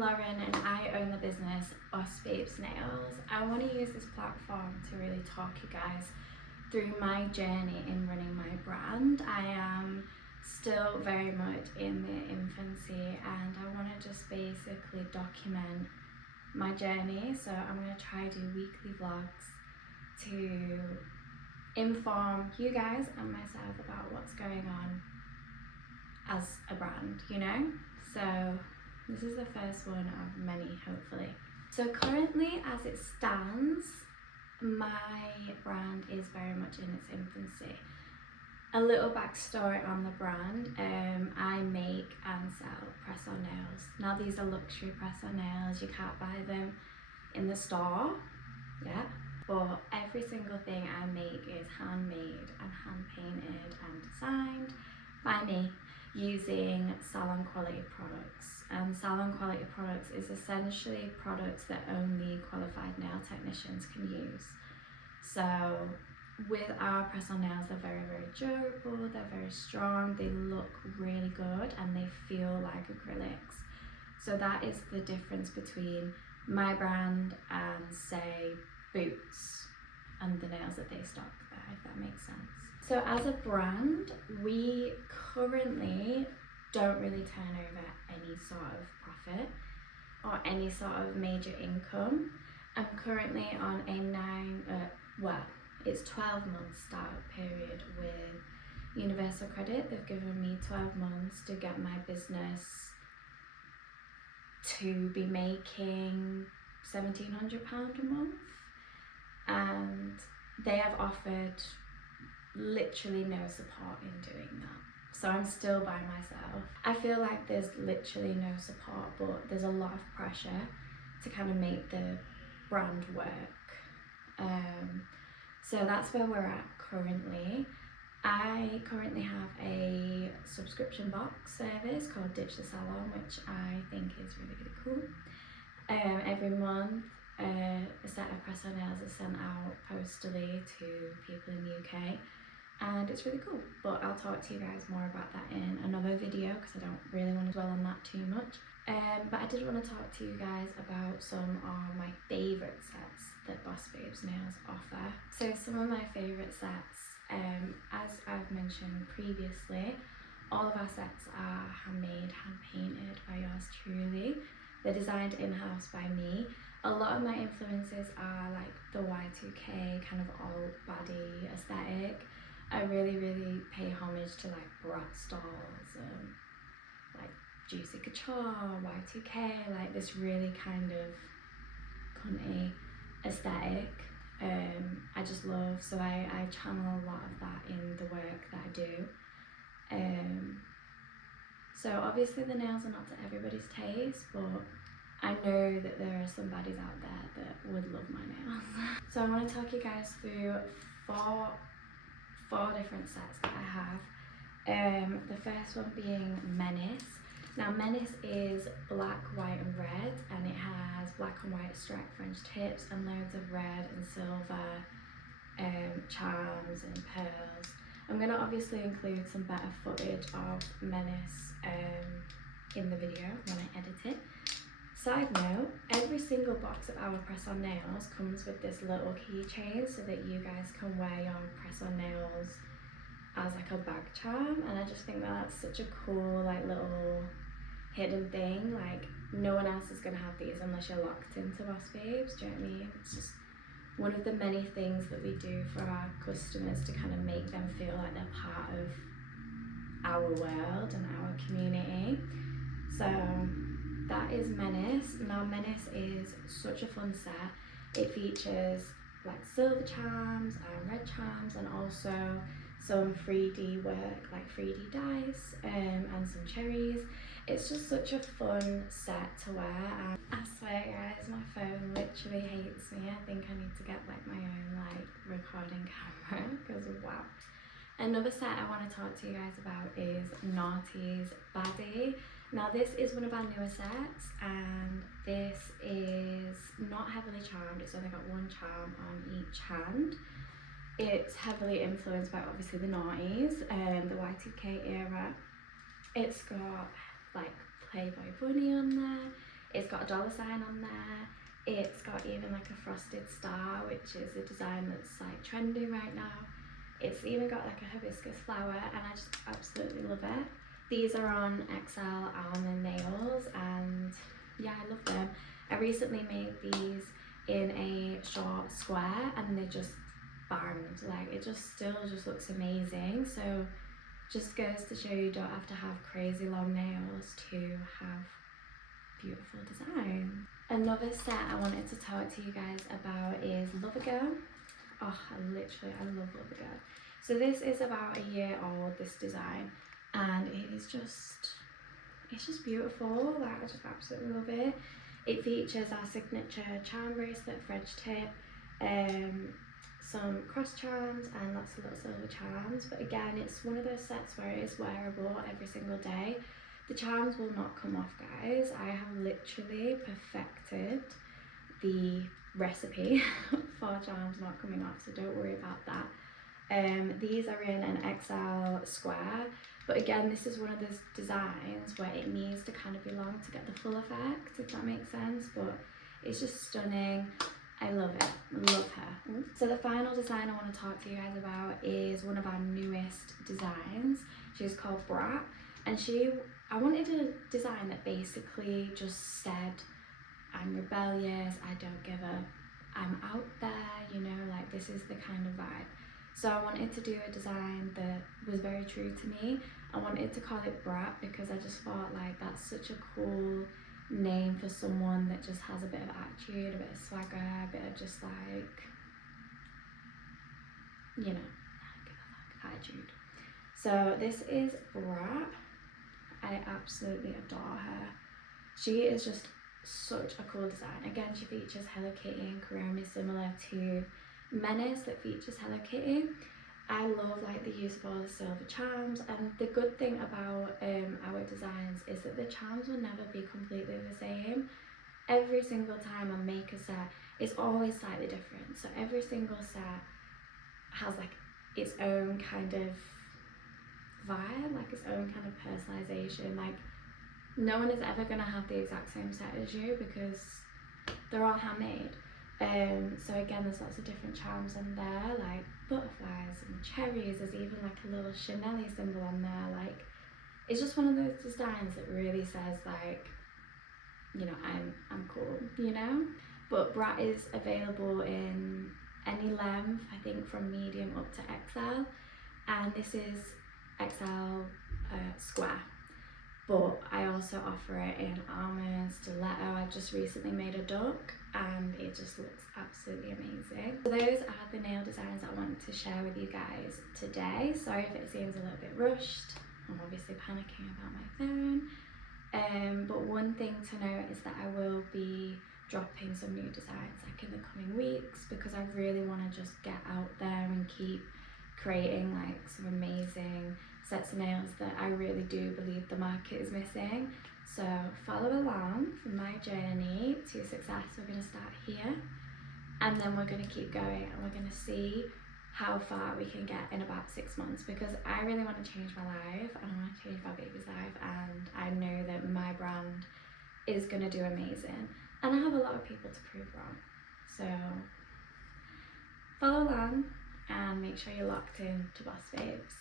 Lauren and I own the business Boss Babes Nails. I want to use this platform to really talk you guys through my journey in running my brand. I am still very much in the infancy and I want to just basically document my journey. So I'm going to try to do weekly vlogs to inform you guys and myself about what's going on as a brand, you know? So this is the first one of many, hopefully. So currently, as it stands, my brand is very much in its infancy. A little backstory on the brand, I make and sell press-on nails. Now these are luxury press-on nails, you can't buy them in the store, yeah, but every single thing I make is handmade and hand painted and designed by me using salon quality products. And salon quality products is essentially products that only qualified nail technicians can use. So with our press-on nails, they're very, very durable, they're very strong, they look really good and they feel like acrylics. So that is the difference between my brand and say Boots and the nails that they stock there, if that makes sense. So as a brand, we currently don't really turn over any sort of profit or any sort of major income. I'm currently on a it's 12 months startup period with Universal Credit. They've given me 12 months to get my business to be making £1,700 a month, and they have offered literally no support in doing that. So I'm still by myself. I feel like there's literally no support, but there's a lot of pressure to kind of make the brand work. So that's where we're at currently. I currently have a subscription box service called Ditch the Salon, which I think is really, really cool. Every month, a set of press-on nails is sent out postally to people in the UK, and it's really cool. But I'll talk to you guys more about that in another video because I don't really want to dwell on that too much. But I did want to talk to you guys about some of my favourite sets that Boss Babes Nails offer. So some of my favourite sets, as I've mentioned previously, all of our sets are handmade, hand painted by yours truly. They're designed in-house by me. A lot of my influences are like the Y2K kind of old body aesthetic. I really, really pay homage to like Brat Stalls and like Juicy Couture, Y2K, like this really kind of cunty aesthetic. I just love, so I channel a lot of that in the work that I do. So obviously the nails are not to everybody's taste, but I know that there are some baddies out there that would love my nails. So I want to talk you guys through four different sets that I have. The first one being Menace. Now Menace is black, white and red, and it has black and white striped French tips and loads of red and silver charms and pearls. I'm going to obviously include some better footage of Menace in the video when I edit it. Side note, every single box of our press-on nails comes with this little keychain so that you guys can wear your press-on nails as like a bag charm, and I just think that that's such a cool like little hidden thing. Like no one else is going to have these unless you're locked into Boss Babes, do you know what I mean? It's just one of the many things that we do for our customers to kind of make them feel like they're part of our world and our community. So that is Menace. Now Menace is such a fun set. It features like silver charms and red charms and also some 3D work like 3D dice and some cherries. It's just such a fun set to wear, and I swear guys, my phone literally hates me. I think I need to get like my own like recording camera because wow. Another set I want to talk to you guys about is Naughty's Baddie. Now this is one of our newer sets, and this is not heavily charmed. It's only got one charm on each hand. It's heavily influenced by obviously the noughties and the Y2K era. It's got like Playboy bunny on there. It's got a dollar sign on there. It's got even like a frosted star, which is a design that's like trending right now. It's even got like a hibiscus flower, and I just absolutely love it. These are on XL almond nails, and yeah, I love them. I recently made these in a short square, and they just banged. Like, it just still just looks amazing. So just goes to show you don't have to have crazy long nails to have beautiful design. Another set I wanted to talk to you guys about is Girl. Oh, I love Girl. So this is about a year old, this design, and it is just, it's just beautiful. Like, I just absolutely love it. It features our signature charm bracelet, French tip, some cross charms and lots of little silver charms. But again, it's one of those sets where it is wearable every single day. The charms will not come off, guys. I have literally perfected the recipe for charms not coming off, so don't worry about that. These are in an XL square, but again, this is one of those designs where it needs to kind of be long to get the full effect, if that makes sense. But it's just stunning. I love it, love her. So the final design I want to talk to you guys about is one of our newest designs. She's called Brat, and I wanted a design that basically just said, I'm rebellious, I don't give a, I'm out there, you know, like this is the kind of vibe. So I wanted to do a design that was very true to me. I wanted to call it Brat because I just thought like that's such a cool name for someone that just has a bit of attitude, a bit of swagger, a bit of just like, you know, attitude. So this is Brat. I absolutely adore her. She is just such a cool design. Again, she features Hello Kitty and Kuromi, similar to Menace that features Hello Kitty. I love like the use of all the silver charms, and the good thing about our designs is that the charms will never be completely the same. Every single time I make a set, it's always slightly different. So every single set has like its own kind of vibe, like its own kind of personalization. Like, no one is ever gonna have the exact same set as you because they're all handmade. So again, there's lots of different charms on there, like butterflies and cherries. There's even like a little Chanel symbol on there. Like, it's just one of those designs that really says like, you know, I'm cool, you know. But Brat is available in any length, I think from medium up to XL, and this is XL square. But I also offer it in almond, stiletto. I've just recently made a duck and it just looks absolutely amazing. So those are the nail designs I wanted to share with you guys today. Sorry if it seems a little bit rushed. I'm obviously panicking about my phone. But one thing to note is that I will be dropping some new designs like in the coming weeks, because I really want to just get out there and keep creating like some amazing sets of nails that I really do believe the market is missing. So follow along for my journey to success. We're going to start here and then we're going to keep going, and we're going to see how far we can get in about 6 months, because I really want to change my life and I want to change my baby's life, and I know that my brand is going to do amazing, and I have a lot of people to prove wrong. So follow along and make sure you're locked in to Boss Babes.